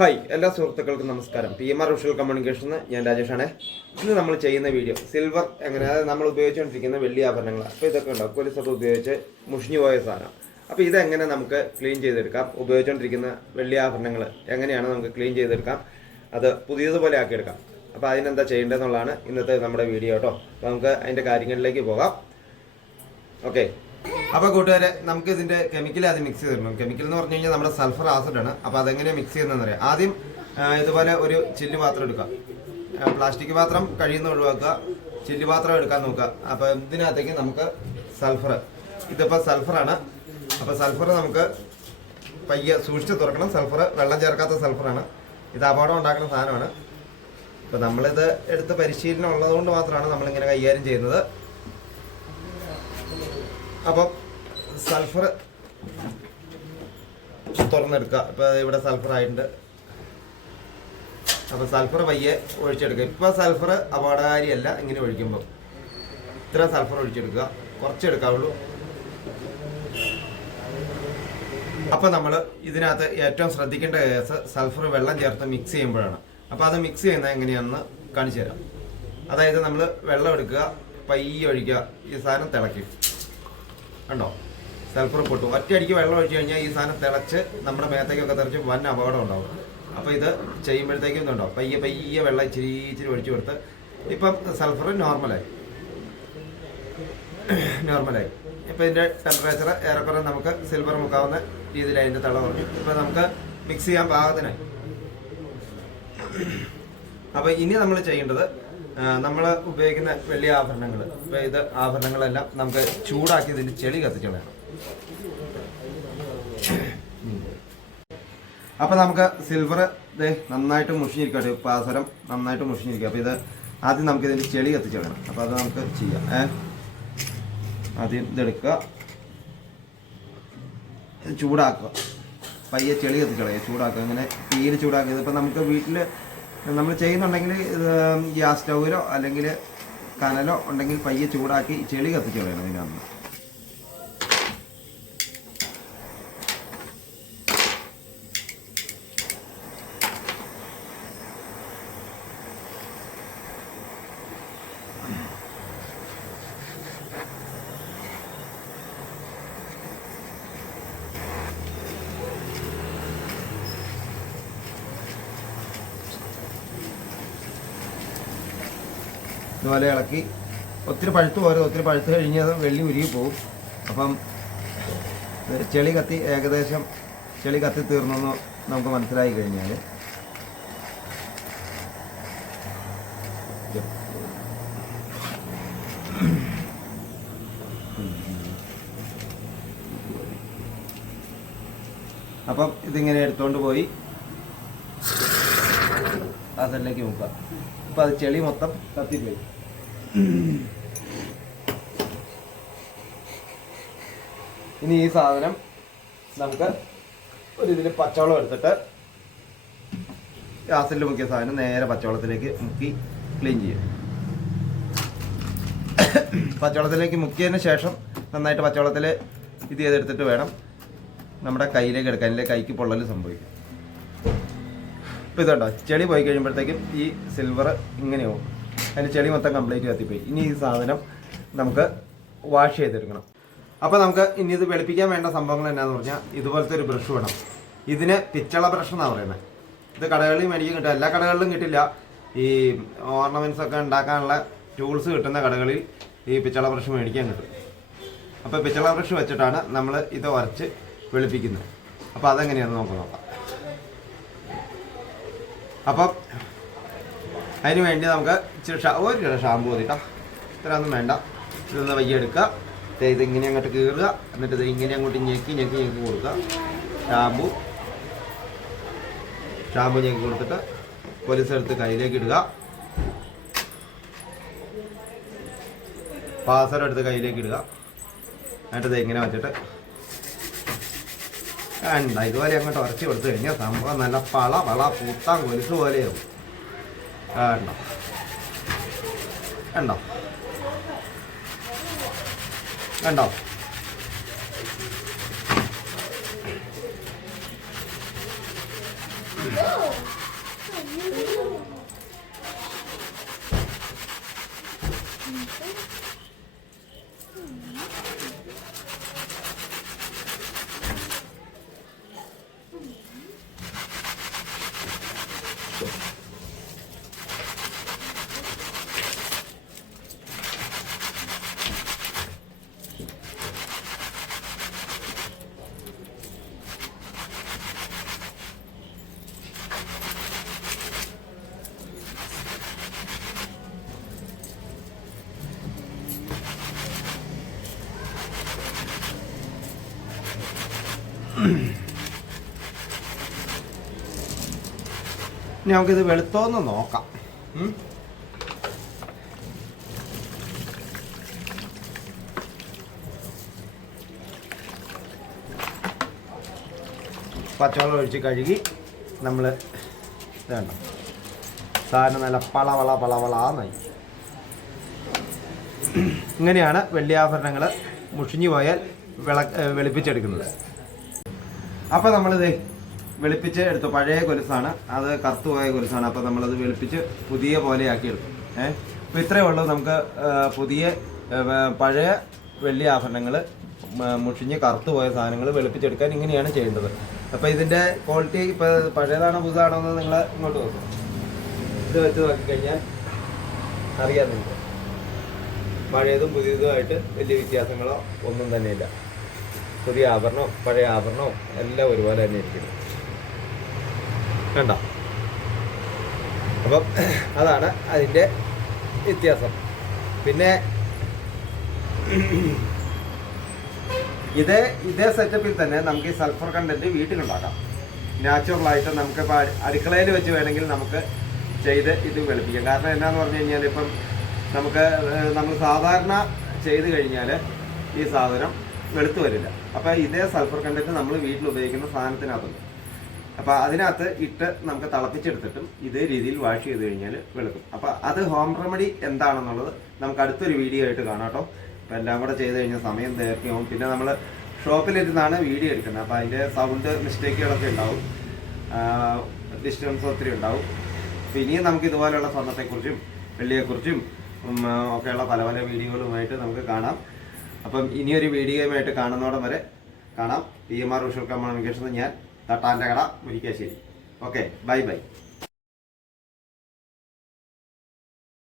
Hi എല്ലാ സുഹൃത്തുക്കൾക്കും നമസ്കാരം. പി എം ആർ വിഷ്വൽ കമ്മ്യൂണിക്കേഷന് ഞാൻ രാജേഷാണ്. ഇന്ന് നമ്മൾ ചെയ്യുന്ന വീഡിയോ സിൽവർ എങ്ങനെ അതായത് നമ്മൾ ഉപയോഗിച്ചുകൊണ്ടിരിക്കുന്ന വെള്ളി ആഭരണങ്ങൾ അപ്പോൾ ഇതൊക്കെ ഉണ്ടാവും പോലീസൊക്കെ ഉപയോഗിച്ച് മുഷിഞ്ഞു പോയ സാധനം. അപ്പോൾ ഇതെങ്ങനെ നമുക്ക് ക്ലീൻ ചെയ്തെടുക്കാം? ഉപയോഗിച്ചുകൊണ്ടിരിക്കുന്ന വെള്ളി ആഭരണങ്ങൾ എങ്ങനെയാണ് നമുക്ക് ക്ലീൻ ചെയ്തെടുക്കാം? അത് പുതിയതുപോലെ ആക്കിയെടുക്കാം. അപ്പോൾ അതിനെന്താ ചെയ്യേണ്ടതെന്നുള്ളതാണ് ഇന്നത്തെ നമ്മുടെ വീഡിയോ കേട്ടോ അപ്പോൾ നമുക്ക് അതിന്റെ കാര്യങ്ങളിലേക്ക് പോകാം. ഓക്കെ അപ്പൊ കൂട്ടുകാരെ നമുക്ക് ഇതിന്റെ കെമിക്കൽ ആദ്യം മിക്സ് ചെയ്തിടണം കെമിക്കൽ എന്ന് പറഞ്ഞു കഴിഞ്ഞാൽ നമ്മുടെ സൾഫർ ആണ്. അപ്പൊ അതെങ്ങനെ മിക്സ് ചെയ്യുന്നതെന്ന് അറിയാം. ആദ്യം ഇതുപോലെ ഒരു ചില്ല് പാത്രം എടുക്കുക. പ്ലാസ്റ്റിക് പാത്രം കഴിയുന്ന ഒഴിവാക്കുക. ചില്ല് പാത്രം എടുക്കാൻ നോക്കുക. അപ്പൊ ഇതിനകത്തേക്ക് നമുക്ക് സൾഫർ ഇതിപ്പോ സൾഫറാണ് അപ്പൊ സൾഫർ നമുക്ക് പയ്യെ സൂക്ഷിച്ച് തുറക്കണം. സൾഫർ വെള്ളം ചേർക്കാത്ത സൾഫറാണ് ഇത് അപകടം ഉണ്ടാക്കുന്ന സാധനമാണ്. അപ്പൊ നമ്മളിത് എടുത്ത് പരിശീലനം ഉള്ളതുകൊണ്ട് മാത്രമാണ് നമ്മളിങ്ങനെ കൈകാര്യം ചെയ്യുന്നത്. അപ്പം സൾഫർ തുറന്നെടുക്കുക. ഇപ്പൊ ഇവിടെ സൾഫർ ആയിട്ടുണ്ട്. അപ്പൊ സൾഫർ പയ്യെ ഒഴിച്ചെടുക്കുക. ഇപ്പൊ സൾഫർ അപകടകാരിയല്ല ഇങ്ങനെ ഒഴിക്കുമ്പോൾ ഇത്ര സൾഫർ ഒഴിച്ചെടുക്കുക. കുറച്ചെടുക്കാവുള്ളൂ അപ്പൊ നമ്മൾ ഇതിനകത്ത് ഏറ്റവും ശ്രദ്ധിക്കേണ്ട കേസ് സൾഫർ വെള്ളം ചേർത്ത് മിക്സ് ചെയ്യുമ്പോഴാണ്. അപ്പൊ അത് മിക്സ് ചെയ്യുന്നത് എങ്ങനെയാണെന്ന് കാണിച്ചു തരാം. അതായത് നമ്മൾ വെള്ളം എടുക്കുക പയ്യെ ഒഴിക്കുക. ഈ സാധനം തിളയ്ക്കും. കണ്ടോ? സൾഫർ പൊട്ടും ഒറ്റയടിക്ക് വെള്ളം ഒഴിച്ചു കഴിഞ്ഞാൽ ഈ സാധനം തിളച്ച് നമ്മുടെ മേത്തേക്കൊക്കെ തെറിച്ച് വൻ അപകടം ഉണ്ടാവും. അപ്പോൾ ഇത് ചെയ്യുമ്പോഴത്തേക്കും ഇതുണ്ടോ? പയ്യെ പയ്യെ വെള്ളം ഇച്ചിരി ഇച്ചിരി ഒഴിച്ചു കൊടുത്ത് ഇപ്പം സൾഫർ നോർമലായി. നോർമലായി. ഇപ്പം ഇതിന്റെ ടെമ്പറേച്ചർ ഏറെക്കുറെ നമുക്ക് സിൽവർ മുക്കാവുന്ന രീതിയിൽ അതിന്റെ തള കുറഞ്ഞു. ഇപ്പം നമുക്ക് മിക്സ് ചെയ്യാൻ പാകത്തിനായി. അപ്പോൾ ഇനി നമ്മൾ ചെയ്യേണ്ടത് നമ്മൾ ഉപയോഗിക്കുന്ന വലിയ ആഭരണങ്ങൾ. ഇത് ആഭരണങ്ങളെല്ലാം നമുക്ക് ചൂടാക്കി ഇതിന്റെ ചെളി കത്തിച്ചു കളയണം. അപ്പോൾ നമുക്ക് സിൽവർ ഇത് നന്നായിട്ട് മുഷിഞ്ഞിരിക്കട്ടെ. പാസരം നന്നായിട്ട് മുഷിഞ്ഞിരിക്കുക. അപ്പോൾ ഇത് ആദ്യം നമുക്ക് ഇതിന്റെ ചെളി കത്തിച്ചെടുക്കണം. അപ്പൊ അപ്പോൾ അത് നമുക്ക് ചെയ്യാം. ഏ? ആദ്യം ഇതെടുക്കുക ഇത് ചൂടാക്കുക. പയ്യെ ചെളി കത്തിച്ച് കളയുക ചൂടാക്കുക. അങ്ങനെ തീരെ ചൂടാക്കുക. ഇതിപ്പോൾ നമുക്ക് വീട്ടിൽ നമ്മൾ ചെയ്യുന്നുണ്ടെങ്കിൽ ഗ്യാസ് സ്റ്റൗവിലോ അല്ലെങ്കിൽ കനലോ ഉണ്ടെങ്കിൽ പയ്യെ ചൂടാക്കി ചെളി കത്തിച്ച് കളയണം ഇതിനകത്ത്. ഇതുപോലെ ഇളക്കി. ഒത്തിരി പഴുത്ത് പോരും. ഒത്തിരി പഴുത്ത് കഴിഞ്ഞാൽ അത് വെള്ളി ഉരുകി പോകും അപ്പം ചെളി കത്തി ഏകദേശം ചെളി കത്തി തീർന്നെന്ന് നമുക്ക് മനസ്സിലായി കഴിഞ്ഞാൽ അപ്പം ഇതിങ്ങനെ എടുത്തുകൊണ്ട് പോയി. അതിലേക്ക് നോക്കുക അപ്പം അത് ചെളി മൊത്തം കത്തിപ്പോയി. ഇനി ഈ സാധനം നമുക്ക് ഒരു ഇതിൽ പച്ചവളം എടുത്തിട്ട് ഗ്യാസിൽ മുക്കിയ സാധനം നേരെ പച്ചവളത്തിലേക്ക് മുക്കി ക്ലീൻ ചെയ്യും. പച്ചവളത്തിലേക്ക് മുക്കിയതിന് ശേഷം നന്നായിട്ട് പച്ചവളത്തിൽ ഇത് ചെയ്തെടുത്തിട്ട് വേണം നമ്മുടെ കയ്യിലേക്ക് എടുക്കാൻ. അല്ലെങ്കിൽ കൈക്ക് പൊള്ളൽ സംഭവിക്കും. ഇപ്പോൾ ഇതുണ്ടോ ചെളി പോയി കഴിയുമ്പോഴത്തേക്കും ഈ സിൽവർ ഇങ്ങനെയാവും അതിന്റെ ചെളി മൊത്തം കംപ്ലീറ്റ് കത്തിപ്പോയി ഇനി ഈ സാധനം നമുക്ക് വാഷ് ചെയ്തെടുക്കണം. അപ്പോൾ നമുക്ക് ഇനി ഇത് വെളുപ്പിക്കാൻ വേണ്ട സംഭവങ്ങൾ എന്നാന്ന് പറഞ്ഞാൽ ഇതുപോലത്തെ ഒരു ബ്രഷ് വേണം. ഇതിന് പിച്ചള ബ്രഷ് എന്നാണ് പറയുന്നത് ഇത് കടകളിൽ മേടിക്കാൻ കിട്ടും. എല്ലാ കടകളിലും കിട്ടില്ല. ഈ ഓർണമെന്റ്സ് ഒക്കെ ഉണ്ടാക്കാനുള്ള ടൂൾസ് കിട്ടുന്ന കടകളിൽ ഈ പിച്ചള ബ്രഷ് മേടിക്കാൻ കിട്ടും. അപ്പോൾ പിച്ചള ബ്രഷ് വെച്ചിട്ടാണ് നമ്മൾ ഇത് ഉരച്ച് വെളുപ്പിക്കുന്നത്. അപ്പോൾ അതെങ്ങനെയാണെന്ന് നമുക്ക് നോക്കാം. അപ്പം അതിന് വേണ്ടി നമുക്ക് ഇച്ചിരി ഷാ ഒരു കിട ഷാമ്പു മതിട്ടോ ഇത്രയൊന്നും വേണ്ട. ഇതൊന്ന് വയ്യ എടുക്കുക ഇത് ഇങ്ങനെ അങ്ങോട്ട് കീറുക. എന്നിട്ട് ഇത് ഇങ്ങനെ അങ്ങോട്ട് ഞെക്കി ഞെക്കി ഞെക്കി കൊടുക്കുക. ഷാമ്പു. ഷാമ്പു ഞെക്കി കൊടുത്തിട്ട് പോലീസ് എടുത്ത് കയ്യിലേക്ക് ഇടുക. പാസരം എടുത്ത് കയ്യിലേക്ക് ഇടുക. എന്നിട്ട് ഇത് ഇങ്ങനെ വെച്ചിട്ട് വേണ്ട ഇതുപോലെ അങ്ങോട്ട് ഉറച്ചു കൊടുത്തു കഴിഞ്ഞാൽ സംഭവം നല്ല പള വള പൂത്താൻ കൊലുസ് പോലെയാവും. കണ്ടോ? കണ്ടോ? കണ്ടോ? നമുക്കിത് വെളുത്തോന്ന് നോക്കാം. പച്ചവെള്ളം ഒഴിച്ച് കഴുകി നമ്മൾ വേണ്ട സാധനം നല്ല പളവള പളവളാന്നായി പള ഇങ്ങനെയാണ് വെള്ളിയാഭരണങ്ങൾ മുഷിഞ്ഞു പോയാൽ വിള വെളുപ്പിച്ചെടുക്കുന്നത്. അപ്പോൾ നമ്മളിത് വെളുപ്പിച്ച് എടുത്തു. പഴയ കൊലുസാണ്. അത് കറുത്തുപോയ കൊലുസാണ്. അപ്പോൾ നമ്മളത് വെളുപ്പിച്ച് പുതിയ പോലെ എടുത്തു ഏഹ് അപ്പോൾ ഇത്രയേ ഉള്ളൂ നമുക്ക് പുതിയ പഴയ വെള്ളി ആഭരണങ്ങൾ മുഷിഞ്ഞ് കറുത്തുപോയ സാധനങ്ങൾ വെളുപ്പിച്ചെടുക്കാൻ ഇങ്ങനെയാണ് ചെയ്യേണ്ടത്. അപ്പോൾ ഇതിന്റെ ക്വാളിറ്റി ഇപ്പോൾ പഴയതാണോ പുതുതാണോ എന്ന് നിങ്ങൾ ഇങ്ങോട്ട് നോക്കും. ഇത് വെച്ച് നോക്കിക്കഴിഞ്ഞാൽ അറിയാം നിങ്ങൾക്ക്. പഴയതും പുതിയതുമായിട്ട് വലിയ വ്യത്യാസങ്ങളോ ഒന്നും തന്നെയില്ല. പുതിയ ആഭരണവും പഴയ ആഭരണവും എല്ലാം ഒരുപോലെ തന്നെ ഇരിക്കുന്നു. കണ്ട? അപ്പം അതാണ് അതിന്റെ വ്യത്യാസം. പിന്നെ ഇതേ ഇതേ സെറ്റപ്പിൽ തന്നെ നമുക്ക് ഈ സൾഫർ കണ്ടന്റ് വീട്ടിലുണ്ടാക്കാം നാച്ചുറലായിട്ട് നമുക്ക് ഇപ്പോൾ അടുക്കളയിൽ വെച്ച് വേണമെങ്കിൽ നമുക്ക് ചെയ്ത് ഇത് വെളുപ്പിക്കാം. കാരണം എന്നാന്ന് പറഞ്ഞു കഴിഞ്ഞാൽ ഇപ്പം നമുക്ക് നമ്മൾ സാധാരണ ചെയ്ത് കഴിഞ്ഞാൽ ഈ സാധനം വെളുത്തു വരില്ല. അപ്പോൾ ഇതേ സൾഫർ കണ്ടന്റ് നമ്മൾ വീട്ടിൽ ഉപയോഗിക്കുന്ന സാധനത്തിനകത്തുണ്ട്. അപ്പോൾ അതിനകത്ത് ഇട്ട് നമുക്ക് തിളപ്പിച്ചെടുത്തിട്ടും ഇതേ രീതിയിൽ വാഷ് ചെയ്ത് കഴിഞ്ഞാൽ വെളുക്കും. അപ്പോൾ അത് ഹോം റെമഡി എന്താണെന്നുള്ളത് നമുക്ക് അടുത്തൊരു വീഡിയോ ആയിട്ട് കാണാം കേട്ടോ. അപ്പോൾ എല്ലാം കൂടെ ചെയ്ത് കഴിഞ്ഞാൽ സമയം ദൈർഘ്യവും പിന്നെ നമ്മൾ ഷോപ്പിലിരുന്നാണ് വീഡിയോ എടുക്കുന്നത്. അപ്പോൾ അതിന്റെ സൗണ്ട് മിസ്റ്റേക്കുകളൊക്കെ ഉണ്ടാവും. ഡിസ്റ്റൻസ് ഒത്തിരി ഉണ്ടാവും. ഇനിയും നമുക്ക് ഇതുപോലെയുള്ള സ്വർണത്തെക്കുറിച്ചും വെള്ളിയെക്കുറിച്ചും ഒക്കെയുള്ള പല പല വീഡിയോകളുമായിട്ട് നമുക്ക് കാണാം. അപ്പം ഇനിയൊരു വീഡിയോയുമായിട്ട് കാണുന്നോടം വരെ കാണാം. P M R visual communication ഞാൻ തട്ടാന്റെ കട മുരിക്കാശ്ശേരി. Okay bye bye.